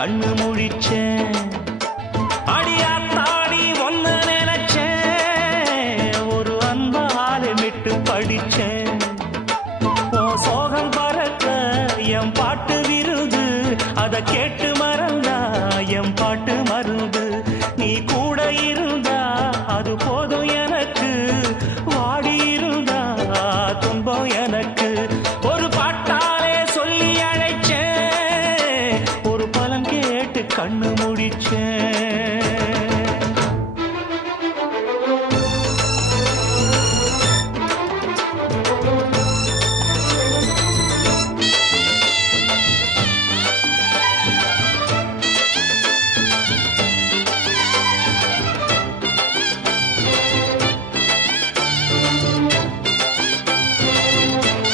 கண்ணு முழிச்சேன். அடியாத்தாடி ஒன்ன நினைச்சேன், ஒரு அன்பாலே விட்டு படிச்சேன். ஓ சோகம் பறக்க என் பாட்டு விருது, அத கேட்டு மறந்தா என் பாட்டு மருந்து. நீ கூட இருந்தா அது போதும் எனக்கு, வாடி இருந்தா துன்பம் எனக்கு.